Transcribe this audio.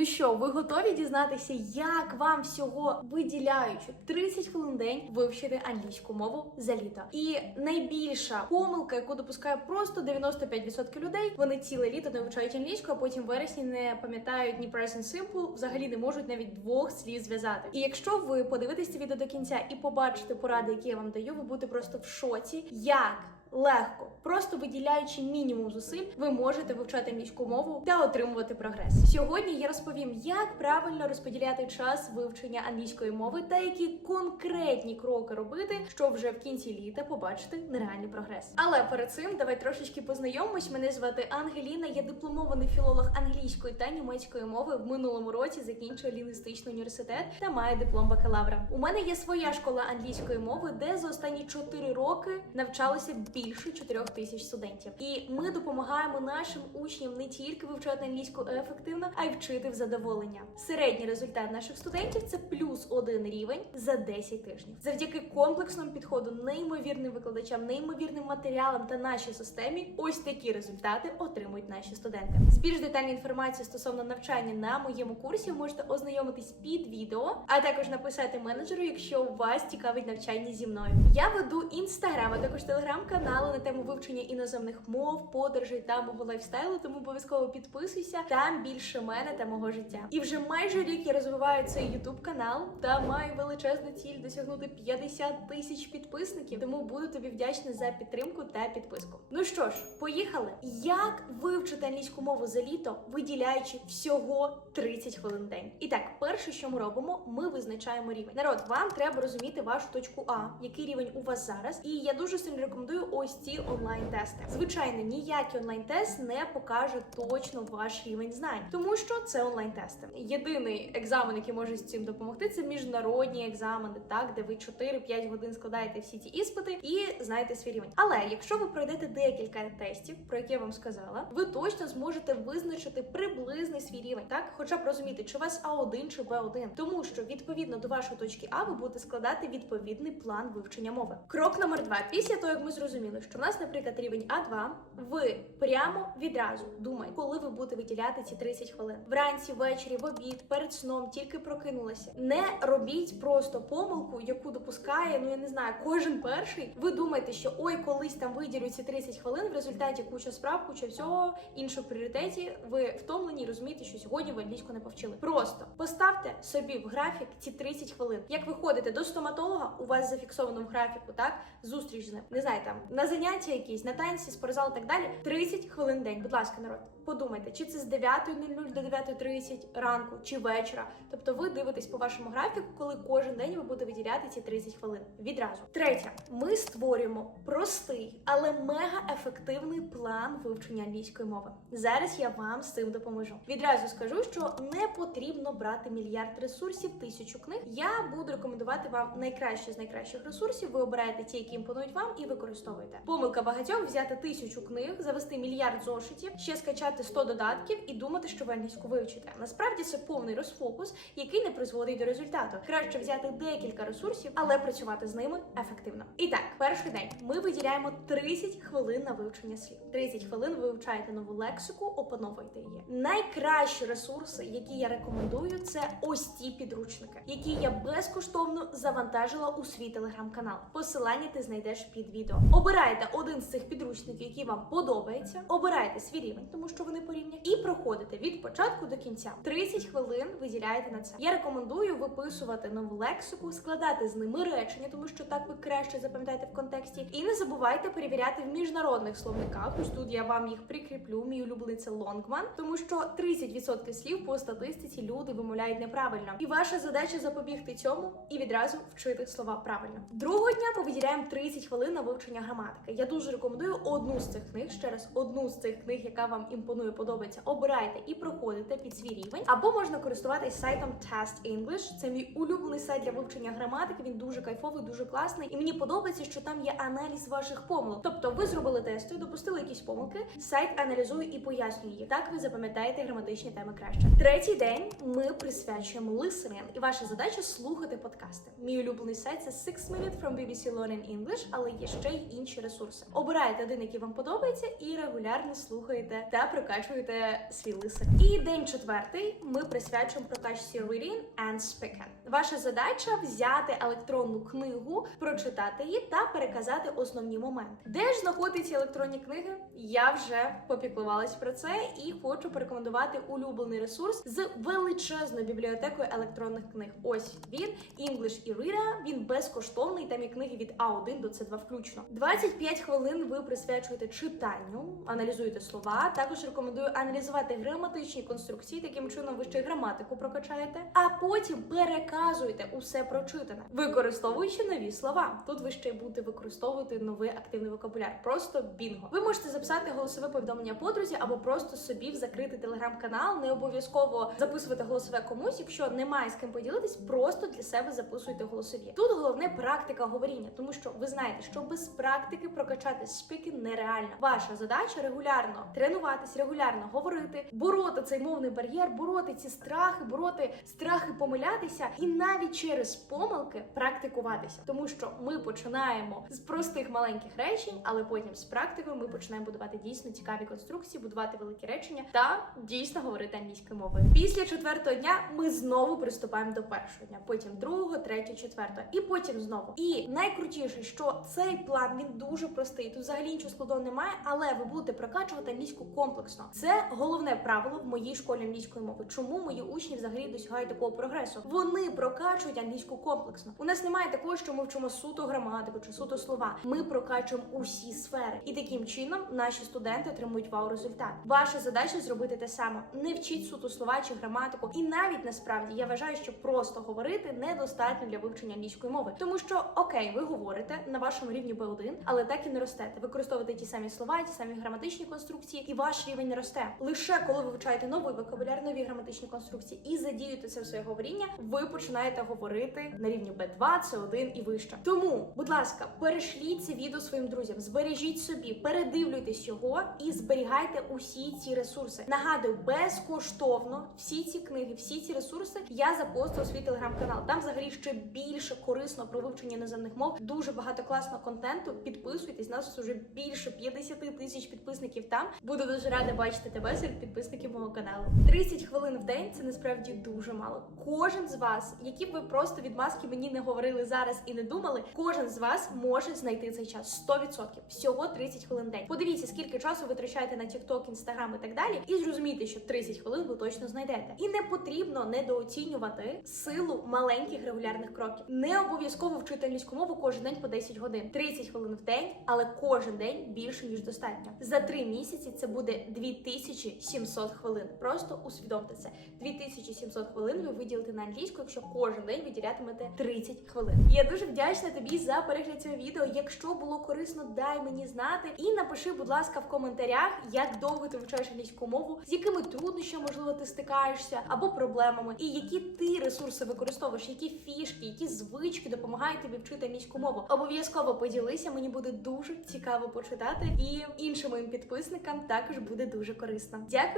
Ну що, ви готові дізнатися, як вам всього виділяючи 30 хвилин день вивчити англійську мову за літо? І найбільша помилка, яку допускає просто 95% людей, вони ціле літо не англійську, а потім вересні не пам'ятають ні present simple, взагалі не можуть навіть двох слів зв'язати. І якщо ви подивитесь це відео до кінця і побачите поради, які я вам даю, ви будете просто в шоці, як легко, просто виділяючи мінімум зусиль, ви можете вивчати англійську мову та отримувати прогрес. Сьогодні я розповім, як правильно розподіляти час вивчення англійської мови та які конкретні кроки робити, щоб вже в кінці літа побачити нереальний прогрес. Але перед цим давай трошечки познайомимось. Мене звати Ангеліна, я дипломований філолог англійської та німецької мови. В минулому році закінчила лінгвістичний університет та маю диплом бакалавра. У мене є своя школа англійської мови, де за останні 4 роки навчалося більше 4 тисяч студентів. І ми допомагаємо нашим учням не тільки вивчати англійську ефективно, а й вчити в задоволення. Середній результат наших студентів це плюс один рівень за 10 тижнів. Завдяки комплексному підходу, неймовірним викладачам, неймовірним матеріалам та нашій системі, ось такі результати отримують наші студенти. З більш детальною інформацією стосовно навчання на моєму курсі можете ознайомитись під відео, а також написати менеджеру, якщо вас цікавить навчання зі мною. Я веду інстаграм, а також телеграм-канали на тему вивчення іноземних мов, подорожей та мого лайфстайлу. Тому обов'язково підписуйся. Там більше мене та мого життя. І вже майже рік я розвиваю цей ютуб канал та маю величезну ціль досягнути 50 тисяч підписників. Тому буду тобі вдячна за підтримку та підписку. Ну що ж, поїхали. Як вивчити англійську мову за літо, виділяючи всього 30 хвилин в день? І так, перше, що ми робимо, ми визначаємо рівень. Народ, вам треба розуміти вашу точку А, який рівень у вас зараз. І я дуже сильно рекомендую ось ці онлайн-тести. Звичайно, ніякий онлайн-тест не покаже точно ваш рівень знань, тому що це онлайн-тести. Єдиний екзамен, який може з цим допомогти, це міжнародні екзамени, так де ви 4-5 годин складаєте всі ці іспити і знаєте свій рівень. Але якщо ви пройдете декілька тестів, про які я вам сказала, ви точно зможете визначити приблизний свій рівень, так хоча б розуміти, чи у вас А1 чи Б1. тому що відповідно до вашої точки А ви будете складати відповідний план вивчення мови. Крок номер два. Після того, як ми зрозуміли, що в нас, наприклад, рівень А2, ви прямо відразу думайте, коли ви будете виділяти ці 30 хвилин. Вранці, ввечері, в обід, перед сном, тільки прокинулися. Не робіть просто помилку, яку допускає, ну я не знаю, кожен перший. Ви думаєте, що ой, колись там виділю ці 30 хвилин, в результаті куча справ, куча всього іншого пріоритеті. Ви втомлені розумієте, що сьогодні ви англійську не повчили. Просто поставте собі в графік ці 30 хвилин. Як ви ходите до стоматолога, у вас зафіксовано в графіку, так зустріч з ним. Не знаю, там на заняття якісь, на танці, спортзал і так далі. 30 хвилин день. Будь ласка, народ, подумайте, чи це з 9.00 до 9.30 ранку, чи вечора. Тобто ви дивитесь по вашому графіку, коли кожен день ви будете виділяти ці 30 хвилин. Відразу. Третє, ми створюємо простий, але мега ефективний план вивчення англійської мови. Зараз я вам з цим допоможу. Відразу скажу, що не потрібно брати мільярд ресурсів, тисячу книг. Я буду рекомендувати вам найкраще з найкращих ресурсів. Ви обираєте ті, які імпонують вам, і використовуєте. Помилка багатьох взяти тисячу книг, завести мільярд зошитів, ще скачати 100 додатків і думати, що ви англійську вивчите. Насправді це повний розфокус, який не призводить до результату. Краще взяти декілька ресурсів, але працювати з ними ефективно. І так, перший день ми виділяємо 30 хвилин на вивчення слів. 30 хвилин ви вивчаєте нову лексику, опановуєте її. Найкращі ресурси, які я рекомендую, це ось ці підручники, які я безкоштовно завантажила у свій телеграм-канал. Посилання ти знайдеш під відео. Обирайте один з цих підручників, який вам подобається. Обирайте свій рівень, тому що вони порівняні, і проходите від початку до кінця. 30 хвилин виділяєте на це. Я рекомендую виписувати нову лексику, складати з ними речення, тому що так ви краще запам'ятаєте в контексті. І не забувайте перевіряти в міжнародних словниках. Ось тут я вам їх прикріплю. Мій улюблений це Лонгман, тому що 30% слів по статистиці люди вимовляють неправильно. І ваша задача запобігти цьому і відразу вчити слова правильно. Другого дня ми виділяємо 30 хвилин на вивчення граматики. Я дуже рекомендую одну з цих книг, ще раз одну з цих книг, яка вам імпонує, подобається. Обирайте і проходите під свій рівень. Або можна користуватись сайтом Test English. Це мій улюблений сайт для вивчення граматики. Він дуже кайфовий, дуже класний. І мені подобається, що там є аналіз ваших помилок. Тобто, ви зробили тести, допустили якісь помилки. Сайт аналізує і пояснює їх. Так ви запам'ятаєте граматичні теми краще. Третій день ми присвячуємо listening. і ваша задача слухати подкасти. Мій улюблений сайт це Six Minute from BBC Learning English, але є ще й інші ресурси. Обирайте один, який вам подобається, і регулярно слухаєте та прокачуєте свій лисик. І день четвертий ми присвячуємо прокачці Reading and Speaking. Ваша задача взяти електронну книгу, прочитати її та переказати основні моменти. Де ж знаходяться електронні книги? Я вже попіклувалась про це і хочу порекомендувати улюблений ресурс з величезною бібліотекою електронних книг. Ось він English і Reader. Він безкоштовний. Там є книги від А1 до С2 включно. 25 хвилин ви присвячуєте читанню, аналізуєте слова. Також рекомендую аналізувати граматичні конструкції. Таким чином ви ще граматику прокачаєте, а потім переказуєте усе прочитане, використовуючи нові слова. Тут ви ще будете використовувати новий активний вокабуляр. Просто бінго. Ви можете записати голосове повідомлення подрузі або просто собі в закритий телеграм-канал. Не обов'язково записувати голосове комусь, якщо немає з ким поділитись, просто для себе записуйте голосові. Тут головне практика говоріння, тому що ви знаєте, що без практики прокачати спікінг нереально. Ваша задача регулярно тренуватись, регулярно говорити, бороти цей мовний бар'єр, бороти ці страхи, бороти страхи помилятися, і навіть через помилки практикуватися, тому що ми починаємо з простих маленьких речень, але потім з практикою ми починаємо будувати дійсно цікаві конструкції, будувати великі речення та дійсно говорити англійською мовою. Після четвертого дня ми знову приступаємо до першого дня, потім другого, третього, четвертого, і потім знову. І найкрутіше, що цей план він дуже простий. Тут взагалі нічого складного немає, але ви будете прокачувати англійську комплексно. Це головне правило в моїй школі англійської мови. Чому мої учні взагалі досягають такого прогресу? Вони прокачують англійську комплексно. У нас немає такого, що ми вчимо суто граматику чи суто слова. Ми прокачуємо усі сфери, і таким чином наші студенти отримують вау результат. Ваша задача зробити те саме. Не вчіть суто слова чи граматику. І навіть насправді я вважаю, що просто говорити недостатньо для вивчення англійської мови, тому що окей, ви говорите на вашому рівні B1, але так і не ростете. Використовуєте ті самі слова, ті самі граматичні конструкції, і ваш рівень росте. Лише коли ви вивчаєте новий вокабуляр, нові граматичні конструкції і задіюєте це в своє говоріння, ви починаєте говорити на рівні B2, C1 і вище. Тому, будь ласка, перешліть це відео своїм друзям, збережіть собі, передивлюйтесь його і зберігайте усі ці ресурси. Нагадую, безкоштовно всі ці книги, всі ці ресурси я запостила у свій телеграм-канал. Там взагалі ще більше корисно про вивчення іноземних мов. Дуже багато класного контенту. Підписуйтесь, нас вже більше 50 тисяч підписників там. Буду дуже рада бачити тебе серед підписників мого каналу. 30 хвилин в день це насправді дуже мало. Кожен з вас, які б ви просто від маски мені не говорили зараз і не думали, кожен з вас може знайти цей час 100%. Всього 30 хвилин в день. Подивіться, скільки часу витрачаєте на TikTok, Instagram і так далі, і зрозумійте, що 30 хвилин ви точно знайдете. І не потрібно недооцінювати силу маленьких регулярних кроків. Не обов'язково вчити англійську мову кожен день по 10 годин, 30 хвилин в день, але кожен день більше ніж достатньо. За 3 місяці це буде 2700 хвилин. Просто усвідомте це. 2700 хвилин ви виділите на англійську, якщо кожен день виділятимете 30 хвилин. Я дуже вдячна тобі за перегляд цього відео. Якщо було корисно, дай мені знати і напиши, будь ласка, в коментарях, як довго ти вивчаєш англійську мову, з якими труднощами можливо ти стикаєшся або проблемами, і які ти ресурси використовуєш, які фішки, які звички допомагають тобі вчити англійську мову. Обов'язково поділися. Мені буде дуже цікаво почитати, і іншим моїм підписникам також буде дуже корисно. Дякую.